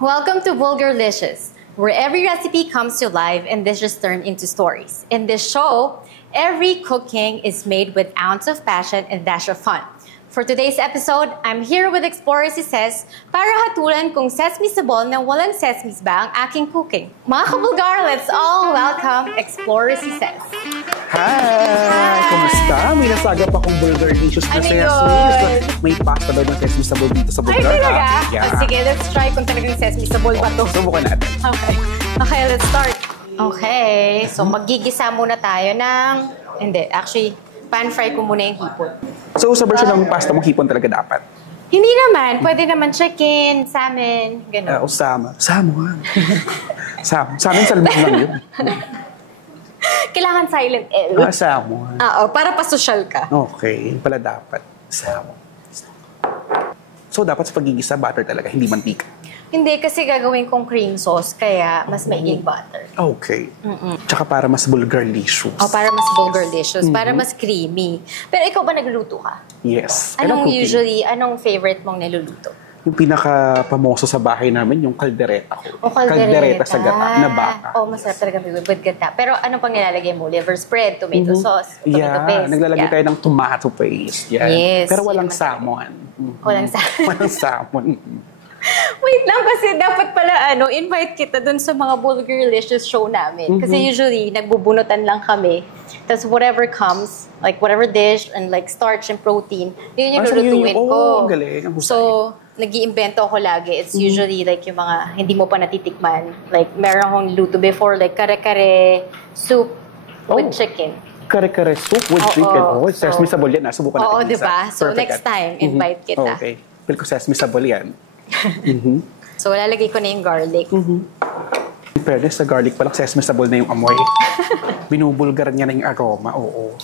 Welcome to Vulgarlicious, where every recipe comes to life and dishes turn into stories. In this show, every cooking is made with ounce of passion and dash of fun. For today's episode, I'm here with Explorer si Ces para hatulan kung sesame sa ball na walang sesames ba ang aking cooking. Mga kabulgar, let's all welcome Explorer si Ces. Hi! Kumusta? May nasagap akong Vulgarlicious na sesame. May pasta daw ng sesame sa ball dito sa Bulgar. Ay, talaga? Yeah. Sige, let's try kung talagang sesame sa ball pa to. Subukan natin. Okay, let's start. Okay, so magigisa muna tayo ng... Hindi, actually, pan-fry ko muna yung hipon. So, sa version ng pasta mo, hipon talaga dapat? Hindi naman. Pwede naman chicken, salmon, gano'n. Sama. Sama. Salmon lang yun. Kailangan silent L. Salmon. Para pa-social ka. Okay, pala dapat. Salmon. So, dapat sa pagigisa, butter talaga, hindi mantika. Hindi, kasi gagawin kong cream sauce, kaya mas maiging butter. Okay. Tsaka para mas Vulgarlicious. Para mas Vulgarlicious, para mas creamy. Pero ikaw ba nagluluto ka? Yes. Anong favorite mong niluluto? Yung pinaka-pamoso sa bahay namin, yung kaldereta ko. Kaldereta sa gata, na baka. Masarap talaga with gata. Pero ano pang nilalagay mo? Liver spread, tomato sauce, tomato paste. Naglalagay tayo ng tomato paste. Yan. Yes. Pero walang salmon. Walang salmon. Walang salmon. Wait lang, kasi dapat pala invite kita dun sa mga Vulgarlicious show namin. Kasi usually, nagbubunutan lang kami. Tapos whatever comes, like whatever dish and like starch and protein, yun yung lulutuin ko. Galing. So, nag-iimbento ako lagi. It's usually like yung mga hindi mo pa natitikman. Like, meron akong luto before, like kare-kare soup with chicken. Kare-kare soup with chicken. Sesame sa ball yan. Subukan natin. Oo, diba? So, next time, invite kita. Okay. Pili ko sesame sa ball yan. So, lalagay ko na yung garlic. In fairness, sa garlic palang sesame sa ball na yung amoy. Binubulgar niya na yung aroma. Oo.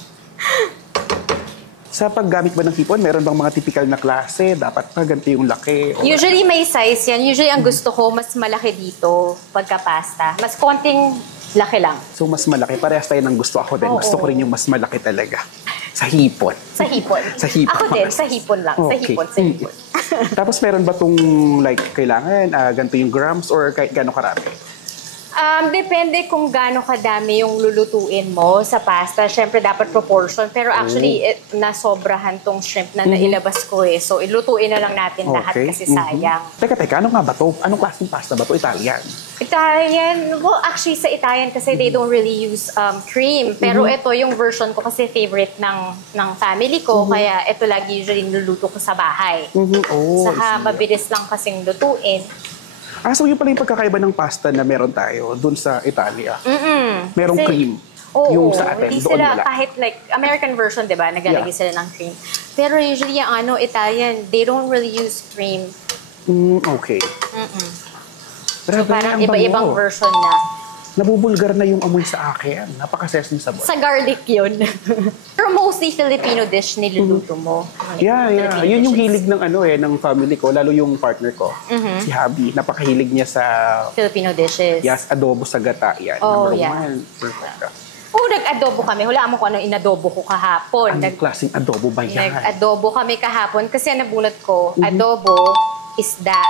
Sa paggamit ba ng hipon, meron bang mga typical na klase? Dapat pa ganito yung laki? Usually may size yan. Usually ang gusto ko, mas malaki dito pagka pasta. Mas konting laki lang. So, mas malaki. Parehas tayo ng gusto ako din. Gusto ko rin yung mas malaki talaga. Sa hipon. Sa hipon. Sa hipon. Ako din, sa hipon lang. Okay. Sa hipon. Tapos meron ba itong like kailangan ganito yung grams or kahit gano'ng karami? Depende kung gaano kadami yung lulutuin mo sa pasta. Siyempre, dapat proportion. Pero actually, nasobrahan tong shrimp na nailabas ko eh. So, ilutuin na lang natin lahat kasi sayang. Teka, ano nga ba to? Anong klaseng pasta ba to? Italian? Italian? Well, actually, sa Italian kasi they don't really use cream. Pero ito yung version ko kasi favorite ng family ko. Kaya ito lagi usually niluluto ko sa bahay. Saka mabilis lang kasing lutuin. So yun pala yung pagkakaiba ng pasta na meron tayo dun sa Italia. Merong cream. Yung sa atin, hindi doon sila wala. Kahit like American version, di ba? Naglalagay sila ng cream. Pero usually yung Italian, they don't really use cream. Okay. So parang iba-ibang version na. Nabubulgar na yung amoy sa akin. Napaka-sesame sa ball. Sa garlic yun. Pero mostly Filipino dish niluluto mo. Yeah. Yun yung hilig ng ng family ko, lalo yung partner ko, si Habi. Napakahilig niya sa Filipino dishes. Yes, adobo sa gata. Yan. Number one. Perfect. Nag-adobo kami. Hulaan mo kung ano inadobo ko kahapon. Anong klaseng adobo ba yan? Nag-adobo kami kahapon kasi nabunot ko, adobo, isda,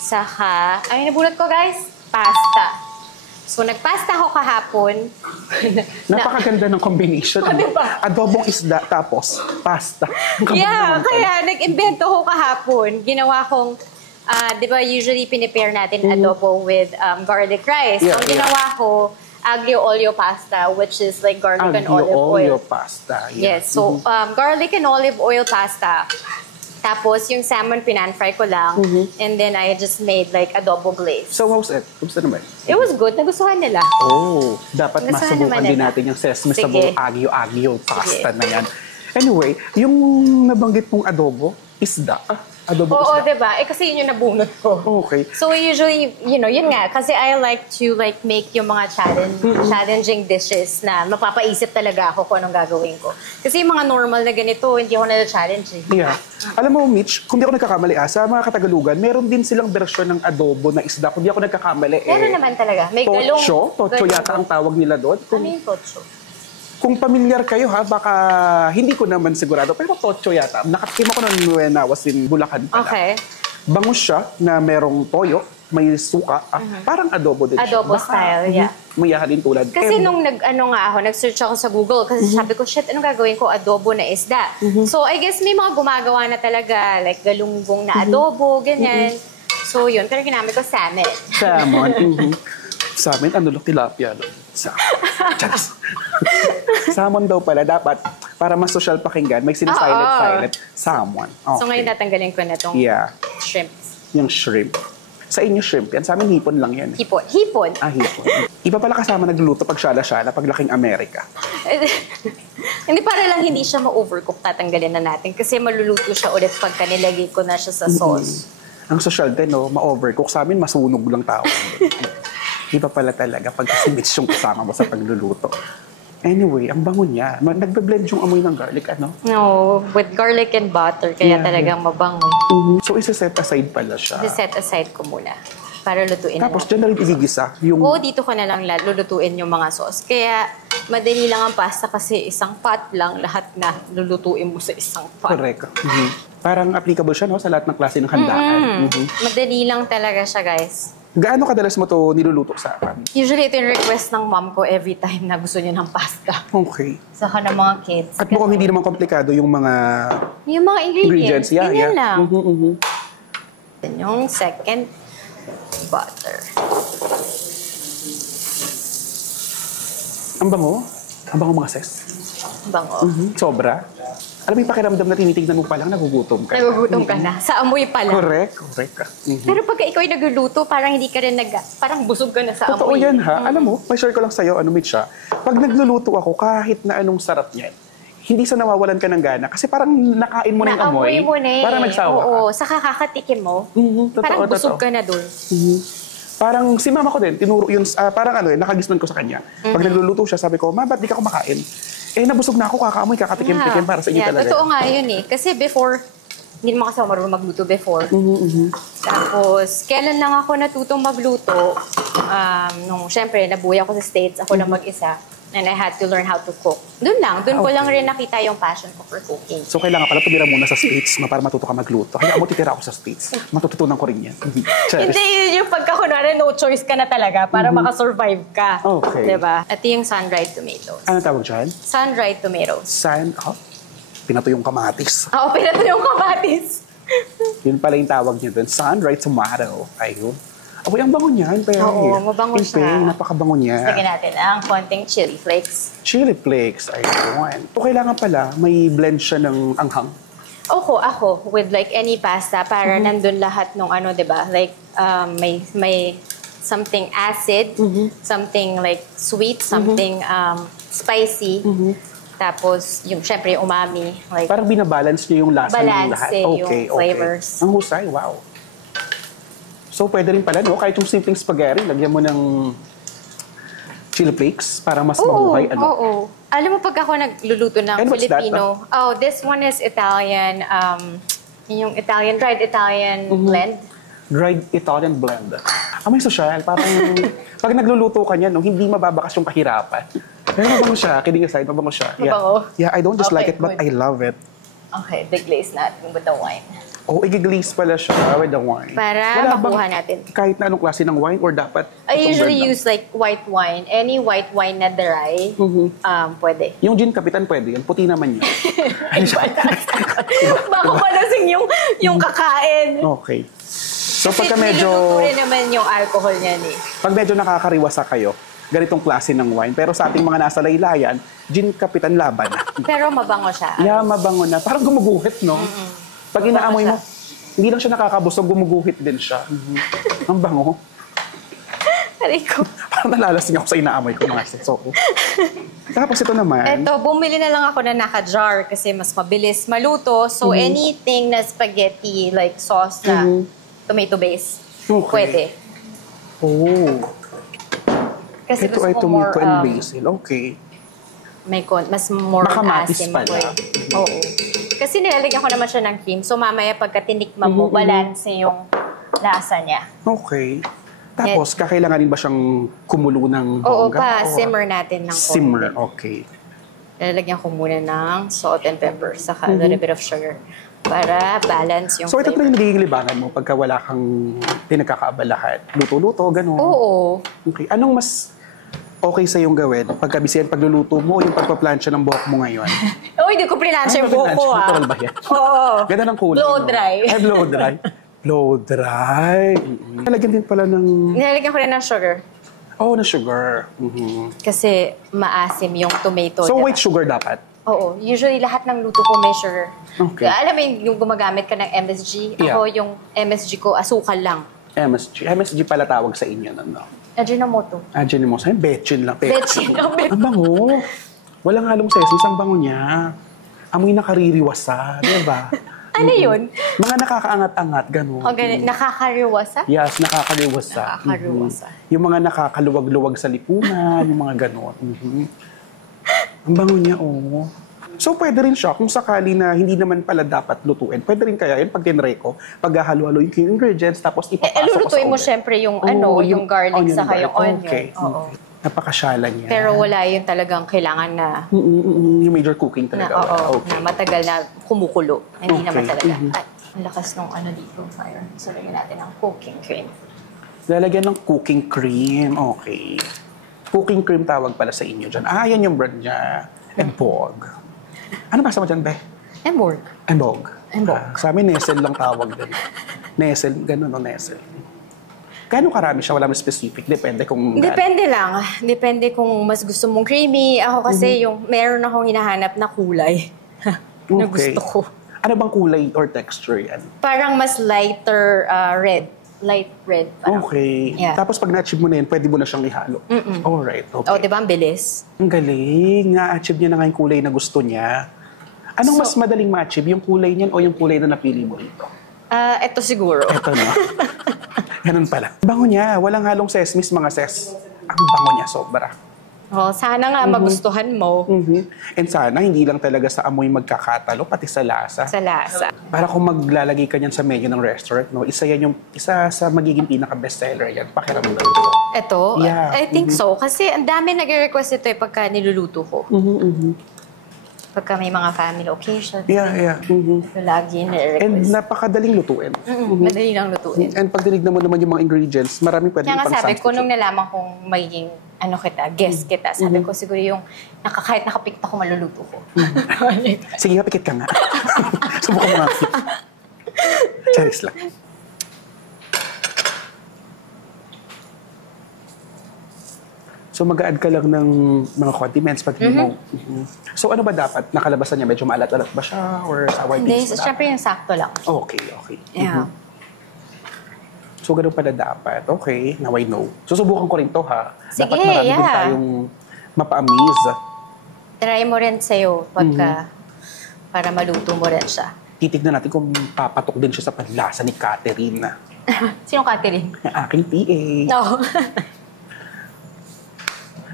saka, nabunot ko guys? Pasta. So, nagpasta ako kahapon. Napakaganda ng combination. Diba? Adobong isda, tapos pasta. Kaya nag-invento ko kahapon. Ginawa kong, di ba usually prepare natin adobo with garlic rice. So, ginawa ko aglio olio pasta, which is like garlic and olive oil. Aglio pasta. Yes. So, garlic and olive oil pasta. Tapos, yung salmon, pinan-fry ko lang. And then, I just made like adobo glaze. So, how's it? Kumusta naman? It was good. Nagustuhan nila. Dapat masubukan din natin yung sesame sa buong agyo-agyo pasta na yan. Anyway, yung nabanggit mong adobo, isda. Adobo isda. Diba? Kasi yun yung nabunot ko. Okay. So usually, yun nga. Kasi I like to make yung mga challenging dishes na mapapaisip talaga ako kung anong gagawin ko. Kasi yung mga normal na ganito, hindi ako na-challenge. Yeah. Alam mo, Mitch, kung di ako nagkakamali, sa mga Katagalugan, meron din silang bersyon ng adobo na isda. Kung di ako nagkakamali, meron naman talaga. May galong. Tocho yata ang tawag nila doon. Ano yung tocho? Kung pamilyar kayo baka hindi ko naman sigurado, pero tocho yata. Nakatim ako nun when I was in Bulacan pala. Okay. Bangus siya na merong toyo, may suka. Parang adobo din siya. Adobo style, yeah. Mayahan din tulad. Kasi nung nag-search ako sa Google, kasi sabi ko, shit, anong gagawin ko? Adobo na isda. So, I guess may mga gumagawa na talaga, like galunggong na adobo, ganyan. So, yun. Pero ginamit ko salmon. Salmon. Sa amin, tilapia. Charas. Salmon daw pala. Dapat, para mas social pakinggan, may sinasilent. Salmon. Okay. So, ngayon tatanggalin ko na itong shrimp. Yung shrimp. Sa inyo shrimp yan. Sa amin, hipon lang yan. Hipon. Hipon? Hipon. Iba pala kasama nagluluto pag syala-syala, pag laking Amerika. Hindi, para lang hindi siya ma-overcook, tatanggalin na natin. Kasi maluluto siya ulit pagka nilagay ko na siya sa sauce. Ang social din, no? Ma-overcook. Sa amin, masunog lang tao. Iba pala talaga pag kasimits yung kasama mo sa pagluluto. Anyway, ang bango niya. Nagbe-blend yung amoy ng garlic, ano? No, with garlic and butter, kaya talagang mabango. So, isa-set aside pala siya. Isa-set aside ko muna para lutuin Tapos, dyan na rin igigisa. Oo, dito ko na lang lulutuin yung mga sauce. Kaya, madali lang ang pasta kasi isang pot lang, lahat na lulutuin mo sa isang pot. Correct. Parang applicable siya, no? Sa lahat ng klase ng handaan. Madali lang talaga siya, guys. Gaano kadalas mo to niluluto sa akin? Usually, ito yung request ng mom ko every time na gusto niya ng pasta. Okay. Saka ng mga kids. At mukhang hindi naman komplikado yung mga ingredients. Yeah, Ganyan yeah. lang. Then yung second butter. Ang bango. Ang bango mga sis. Bango. Sobra. Alam mo yung pakiramdam na tinitignan mo pa lang, nagugutom ka. Nagugutom ka na. Sa amoy pa lang. Correct. Pero pagka ikaw ay nagluluto, parang hindi ka rin parang busog ka na sa amoy. Totoo yan ha. Alam mo, may share ko lang sa'yo, Mitch. Pag nagluluto ako, kahit na anong sarap niyan, hindi sa nawawalan ka ng gana. Kasi parang nakain mo na yung amoy. Naamoy mo na eh. Parang nagsawa ka. Oo, saka kakatikim mo. Parang busog ka na dun. Parang si mama ko din, tinuro yun, parang nakagisnan ko sa kanya. Pag nagluluto siya, sabi ko, ma, ba't di ka kumakain? Nabusog na ako, kakaamoy, kakatikim-tikim para sa inyo talaga. Totoo nga yun eh. Kasi before, hindi naman kasi ako marunong magluto before. Tapos, kailan lang ako natutong magluto, nung syempre, nabuhay ako sa States, ako na mag-isa. And I had to learn how to cook. Doon ko lang rin nakita yung passion ko for cooking. So, kailangan pala tumira muna sa States para matuto ka magluto. Kaya ako titira ako sa States. Matututunan ko rin yan. Hindi, yung pagka kunwari no choice ka na talaga para makasurvive ka. Okay. Diba? Ito yung sun-dried tomatoes. Ano tawag dyan? Sun-dried tomatoes. Pinato yung kamatis. Oo, pinato yung kamatis. Yun pala yung tawag niya doon. Sun-dried tomato. Ayun. Aboy, ang bango niyan. Oo, mabango siya. Napakabango niya. Lagyan natin ang konting chili flakes. Chili flakes. Ayun. So, kailangan pala may blend siya ng anghang. Ako, with like any pasta, para nandun lahat ng diba? Like, may something acid, something like sweet, something spicy. Tapos, syempre, yung umami. Like, parang binabalance niyo yung lasa ng lahat. Yung flavors. Ang husay, wow. So, pwede rin pala, no? Kahit yung simpleng spaghetti, lagyan mo ng chili flakes para mas mabuhay. Oo. Alam mo, pag ako nagluluto ng Filipino, this one is Italian, yung dried Italian blend. Dried Italian blend. May social. Parang, pag nagluluto ka niyan, hindi mababakas yung kahirapan. Pero mabango siya. Kidding aside, mabango siya. Mabango? Yeah, I don't just like it, but I love it. Okay, deglaze natin with the wine. I-glaze pala siya with the wine. Para makuha natin. Kahit na anong klase ng wine or dapat? I usually use like white wine. Any white wine na dry, pwede. Yung gin kapitan pwede. Yung puti naman yun. Baka palasing yung kakain. Okay. So pagka medyo... Kasi rin naman yung alcohol niyan eh. Pag medyo nakakariwasa kayo, ganitong klase ng wine. Pero sa ating mga nasa laylayan, gin kapitan laban. Pero mabango siya. Yeah, mabango na. Parang gumuguhit, no? Pag inaamoy mo, hindi lang siya nakakabusog, gumuguhit din siya. Ang bango. Rico. Parang nalalasing ako sa inaamoy ko mga so. Tapos ito naman. Ito, bumili na lang ako na naka-jar kasi mas mabilis maluto. So anything na spaghetti, like sauce na tomato base, pwede. Kasi ito ay tomato and basil. Okay. Mas more kamatis asim pala. Oo. Kasi nilalagyan ko naman siya ng cream. So mamaya pagka tinikman mo, balance yung lasa niya. Okay. Tapos, kakailanganin ba siyang kumulo ng bongga? Simmer natin ng konti. Simmer, okay. Nilalagyan ko muna ng salt and pepper, saka a little bit of sugar. Para balance yung So, ito flavor. na yung nagiging libangan mo pagka wala kang pinagkakaabalahan. Luto-luto, gano'n. Oo. Okay. Anong mas okay sa yung gawin? Pagkabisihan, pagluluto mo o yung pagpaplansya ng buhok mo ngayon? Oh, hindi ko prinansya yung buhok ko, Natural ba yan? Oo. Ganda ng kulay. Blow no? dry. Ay, blow dry. Blow dry. Nalagyan din pala ng... Nilalagyan ko rin ng sugar. Oh, na sugar. Mhm. Kasi maasim yung tomato. So, diba? white sugar dapat? Oo. Usually, lahat ng luto ko may sugar. Okay. Kaya, alam mo yung gumagamit ka ng MSG? Ako, Yeah. yung MSG ko, asukal lang. MSG. MSG pala tawag sa inyo, no? Ajinomoto. Ajinomoto. Sabi, betchin lang. Betchin. Ang bango. Walang halong sesis. Ang bango niya. Amoy nakaririwasa. Di ba? Ano yun? Mga nakakaangat-angat, gano'n. O, ganun. Nakakariwasa? Yes, nakakaliwasa. Nakakariwasa. Yung mga nakakaluwag-luwag sa lipunan, yung mga gano'n. Ang bango niya, oh. So, pwede rin siya, kung sakali na hindi naman pala dapat lutuin, pwede rin kaya yun, pag tinry ko, pag-halo-halo yung ingredients, tapos ipapasok ko Lulutuin mo oven. syempre yung Oo, yung garlic onion, saka yung onion. Okay. Oo. Napakasyala niya. Pero wala yung talagang kailangan na Yung major cooking talaga. oo, Okay. na matagal na kumukulo. Hindi Okay. naman talaga. Mhm. Ay, ang lakas ng dito, fire. So, lagyan natin ng cooking cream. Lalagyan ng cooking cream. Okay. Cooking cream tawag pala sa inyo dyan. Ah, yan yung brand niya. Embog. Ano basa mo dyan, Be? Emborg. Embog. Embog. Sa amin, Nestle lang tawag din. Nestle, ganun o Nestle. Gano'ng karami siya? Wala mo specific. Depende kung... Depende lang. Depende kung mas gusto mong creamy. Ako kasi yung meron akong hinahanap na kulay na gusto ko. Ano bang kulay or texture yan? Parang mas lighter red. Light red. Parang. Okay. Yeah. Tapos pag na-achieve mo na yun, pwede mo na siyang ihalo. Alright, okay. Oh, di ba? Ang bilis. Ang galing. Na-achieve niya na nga yung kulay na gusto niya. Anong mas madaling ma-achieve? Yung kulay niyan o yung kulay na napili mo rito? Ito siguro. Eto na. Ganun pala. Bango niya. Walang halong sesame, mga ses. Ang bango niya, sobra. Oh, sana nga magustuhan mo And sana, hindi lang talaga sa amoy magkakatalo, pati sa lasa. sa lasa. Para kung maglalagay ka niyan sa menu ng restaurant, no, isa sa magiging pinaka-bestseller yan. Pakiramdam ko. Ito? Yeah. I think so. Kasi ang dami nag-request ito pagka niluluto ko. Pagka may mga family occasions. Yeah. Lagi And nire-request. napakadaling lutuin. Madali lang lutuin. And pag tinignan mo naman yung mga ingredients, maraming pwede Kaya nga pang sabi ko, substitute. nung nalaman kong magiging guest kita, sabi ko siguro yung kahit nakapikit ako, maluluto ko. Sige, pikit ka nga. Subukan mo nga. Charis lang. So mag-add ka lang ng mga condiments pag mo. So ano ba dapat? Nakalabasan niya, medyo maalat-alat ba siya? Or sour Hindi, taste ba dapat? syempre yung sakto lang. Okay. Yeah. So ganun pala dapat. Okay, now I know. Susubukan ko rin to ha. Sige, dapat marami din yeah. tayong mapa-amaze. Try mo rin sa'yo pagka para maluto mo rin siya. Titignan natin kung papatok din siya sa panlasa ni Catherine. Sino Catherine? Ang aking PA. No.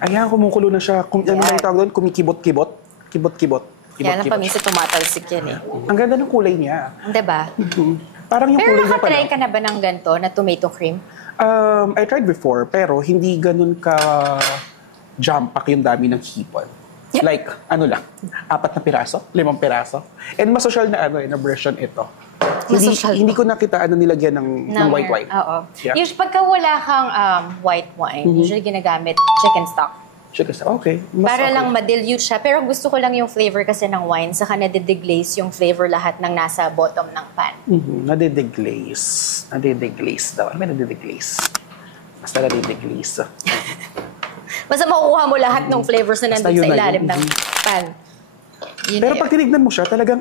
Ayan, kumukulo na siya. Ano Yeah. na yung tawag doon? Kumikibot-kibot? Kibot-kibot. Kaya lang Kibot-kibot paminsan tumatalsik yan eh. Ang ganda ng kulay niya. Diba? Parang yung Pero kulay niya nakatry pala. ka na ba ng ganito, na tomato cream? I tried before, pero hindi ganun ka jump pack yung dami ng hipon. Yep. Like, 4 na piraso, 5 piraso. And masosyal na na version ito. Masosyal Hindi ko nakita nilagyan ng white. Oo. Yeah. Usually, pagka wala kang white wine, usually ginagamit chicken stock. Okay. Mas Para okay. lang ma-dilute siya. Pero gusto ko lang yung flavor kasi ng wine, saka nadideglaze yung flavor lahat ng nasa bottom ng pan. Nadideglaze. Nadideglaze daw. Ano ba nadideglaze? Basta nadideglaze. Basta makukuha mo lahat ng flavors na Basta nandun yun sa na ilalim yun. ng pan. Yun Pero na yun. pag tinignan mo siya, talagang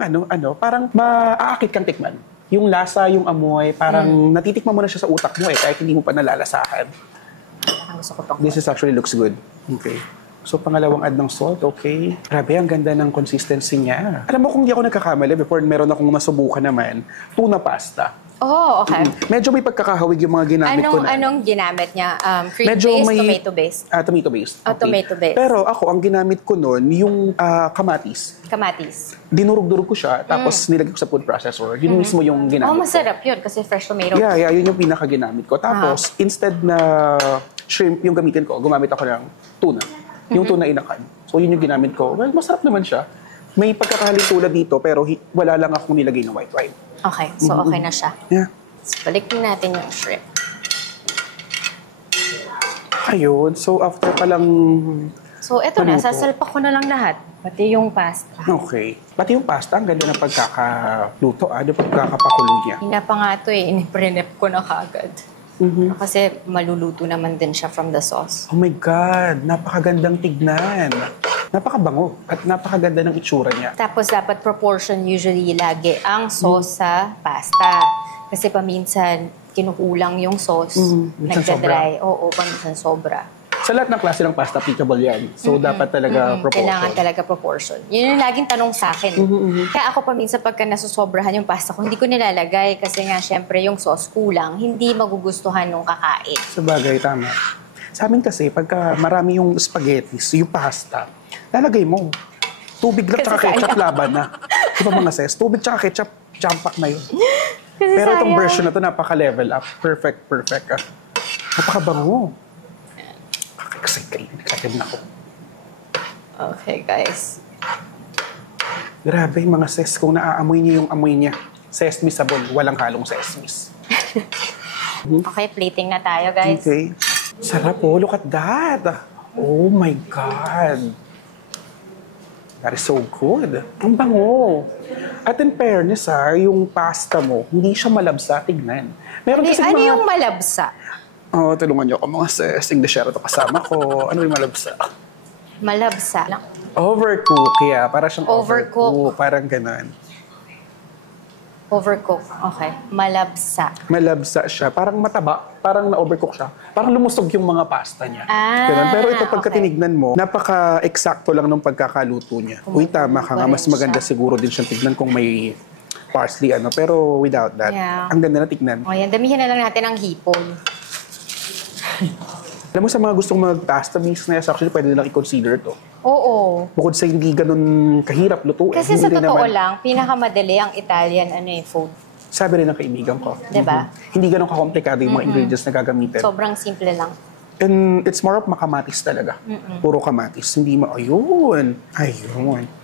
parang maaakit kang tikman. Yung lasa, yung amoy, parang natitikman mo na siya sa utak mo kahit hindi mo pa nalalasahan. Parang gusto ko pang This is actually looks good. Okay. So, pangalawang add ng salt, okay. Grabe, ang ganda ng consistency niya. Alam mo, kung di ako nagkakamali, before meron akong nasubukan naman, tuna pasta. Oh, okay. Medyo may pagkakahawig yung mga ginamit ko na. Anong ginamit niya? Medyo Cream-based, may- tomato-based? Tomato-based. Oh, tomato-based. Pero ako, ang ginamit ko nun, yung kamatis. Kamatis. Dinurog-durog ko siya, tapos nilagay ko sa food processor. Yun mismo yung ginamit Oh, ko. masarap yun kasi fresh tomato. Yeah, yun yung pinaka-ginamit ko. Tapos, instead na shrimp yung gamitin ko, gumamit ako ng tuna. Yung tuna inakan. So, yun yung ginamit ko. Well, masarap naman siya. May pagkakahalin tulad dito, pero wala lang akong nilagay ng white wine. Okay, so okay na siya. Yeah. So, balikin natin yung shrimp. Ayun. So, after pa lang... So, eto na. Maluto. Sasalpak ko na lang lahat. Pati yung pasta. Okay. Pati yung pasta, ang ganda ng pagkakaluto, yung pagkakapakulo niya. Hina pa nga ito eh. Iniprenep ko na kagad. Kasi maluluto naman din siya from the sauce. Oh my God! Napakagandang tignan. Napakabango at napakaganda ng itsura niya. Tapos dapat proportion usually lagi ang sauce sa pasta. Kasi paminsan kinukulang yung sauce. Minsan Nagda-dry. Oo, paminsan sobra. Sa lahat ng klase ng pasta, applicable yan. So, dapat talaga proportion. Kailangan talaga proportion. Yun yung laging tanong sa akin. Kaya ako paminsan pagka nasusobrahan yung pasta ko, hindi ko nilalagay kasi nga syempre yung sauce kulang, hindi magugustuhan nung kakain. Sa bagay, tama. Sa amin kasi, pagka marami yung spaghettis, yung pasta, lalagay mo. Tubig lang Kasi tsaka ketchup, sayang. laban na. Diba mga ses? Tubig tsaka ketchup, jumpak na yun. Kasi Pero itong sayang. version na to, napaka-level up. Perfect. Napakabango. Kasi excited na ako. Okay, guys. Grabe, mga ses, kung naaamoy niyo yung amoy niya. Sesame sabon, walang halong sesames. Okay, plating na tayo, guys. Okay. Sarap po. Look at that. Oh my God. That is so good. Ang bango. At in fairness, yung pasta mo, hindi siya malabsa. Tignan. Meron kasi Ano mga... yung malabsa? Oh, tulungan niyo ako mga sis. Englishero to kasama ko. Ano yung malabsa? Malabsa. Overcook. Yeah, para siyang Overcook. Parang ganon. Overcook. Okay. Malabsa. Malabsa siya. Parang mataba. Parang na-overcook siya. Parang lumusog yung mga pasta niya. Ganon. Pero ito, pagka okay. tinignan mo, napaka-eksakto lang ng pagkakaluto niya. Uy, tama ka nga. Mas maganda siguro din siyang tignan kung may parsley, Pero without that, Yeah. ang ganda na tignan. O yan, damihan na lang natin ang hipon. Alam mo, sa mga gustong mag-pasta mix na actually pwede nilang i-consider to. Oo. Bukod sa hindi ganun kahirap lutuin. Kasi hindi sa rin totoo naman- lang, pinakamadali ang Italian food. Sabi rin ng kaibigan ko. Diba? Hindi ganun kakomplikado yung mga ingredients na gagamitin. Sobrang simple lang. And it's more of makamatis talaga. Puro kamatis. Hindi Ayun.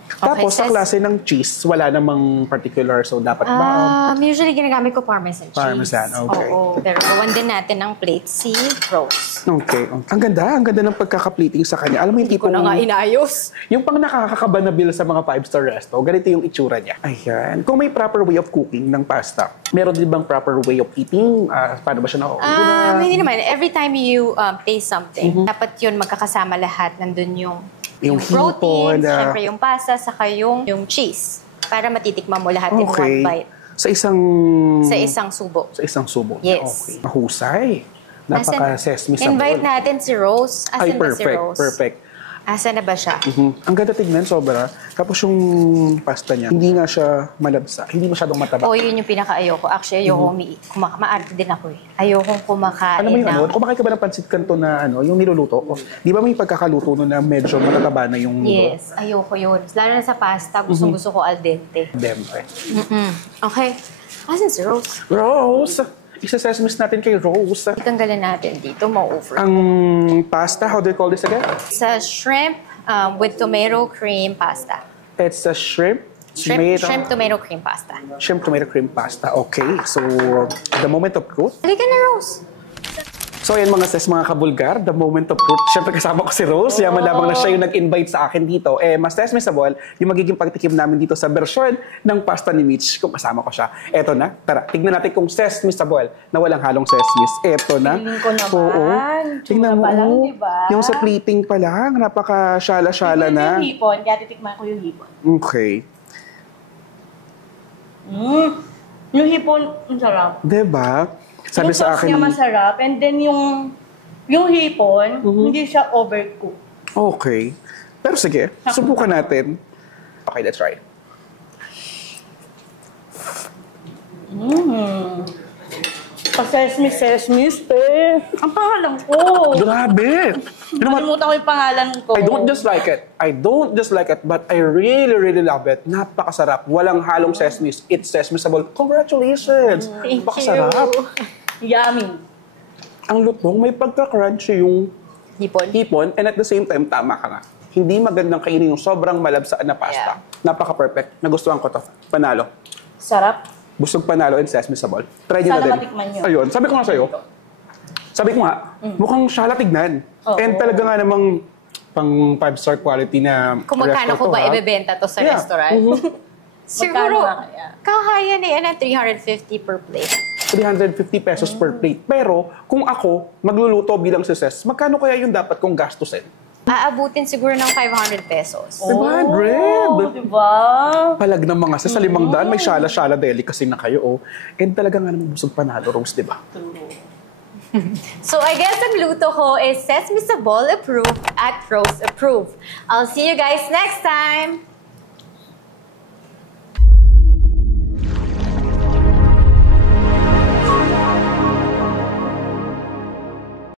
Tapos sa sis. klase ng cheese, wala namang particular. So dapat ba? Usually ginagamit ko parmesan cheese. Parmesan, okay. Oo. Pero gawan din natin ng plate si Rose. Okay. Ang ganda ng pagkaka-plating sa kanya. Alam mo yung Hindi ko tipong... na nga inayos. Yung pang nakakakaba na bill sa mga 5-star resto, ganito yung itsura niya. Ayan. Kung may proper way of cooking ng pasta, meron din bang proper way of eating? Paano ba siya Hindi naman. Every time you taste something, dapat yun magkakasama lahat. Nandun yung hipon, proteins, syempre yung pasta, saka yung cheese. Para matitikman mo lahat in one Okay. bite. Sa isang... Sa isang subo. Sa isang subo. Yes. Okay. Mahusay. Napaka-sesame sabon. Invite natin si Rose. Asan ba si Rose? Perfect. Asan na ba siya? Ang ganda tignan, sobra. Tapos yung pasta niya, hindi nga siya malabsa. Hindi masyadong mataba. Oo, yun yung pinaka-ayoko. Actually, ayoko maarte din ako eh. Ayokong kumakain Alam mo yung ng... kumakain ka ba ng pancit canto na yung niluluto? Di ba may pagkakaluto nun na medyo matataba na yung... Yes, ayoko yun. Lalo na sa pasta, gustong-gusto ko al dente. Dempre. Okay. Asan si Rose? Rose! Isa-sesame natin kay Rose. Tanggalin natin dito, ma-over. Ang pasta, how do you call this again? Sa shrimp with tomato cream pasta. It's a shrimp. Shrimp tomato cream pasta. Shrimp tomato cream pasta. Okay, so the moment of truth. Halika na, Rose. So ayan mga sis, mga kabulgar, the moment of truth. Siyempre kasama ko si Rose, yaman lamang na siya yung nag-invite sa akin dito. Mas Sesame Sabol, yung magiging pagtikim namin dito sa version ng pasta ni Mitch, kung kasama ko siya. Eto na, tara, tignan natin kung Sesame Sabol na walang halong sesames. Eto na. Feeling ko naman. Oo. Tingnan mo, pa lang, diba? yung sa plating pa lang, napaka-syala-syala Ito na. yung hipon, kaya titikman ko yung hipon. Okay. Yung hipon, ang sarap. Diba? Sabi yung sa sauce akin, niya masarap, and then yung hipon, hindi siya overcooked. okay. Pero sige, subukan natin. Okay, let's try. Pa-sesame, ang pangalan ko. Grabe! You know what? Nalimutan ko yung pangalan ko. I don't just like it. I don't just like it, but I really, really love it. Napakasarap. Walang halong sesame. It's Sesame Sabol. Congratulations! Thank Napakasarap. you. Yummy. Ang lutong, may pagka-crunchy yung Hipon. hipon, and at the same time, tama ka nga. hindi magandang kainin yung sobrang malabsaan na pasta. Napaka-perfect. Nagustuhan ko to. Panalo. Sarap. Busog panalo and sesame sa ball. Try nyo na Sana din. matikman nyo. Ayun, sabi ko nga sa'yo, mukhang siya tignan. Oo. And talaga nga namang pang 5-star quality na Kung magkano ko resto to, ba ha? ibebenta to sa Yeah. restaurant? Magkano Siguro, nga kaya? kaya na yan ng 350 per plate. 350 pesos per plate. Pero kung ako magluluto bilang si Ses, magkano kaya yung dapat kong gastusin? Aabutin siguro ng 500 pesos. 500! Diba? Palag ng mga sa 500, may shala-shala delicacy na kayo. Oh. And talaga nga namang busog panalo, Rose, di ba? So I guess ang luto ko is Sesame sa Ball approved at Rose approved. I'll see you guys next time!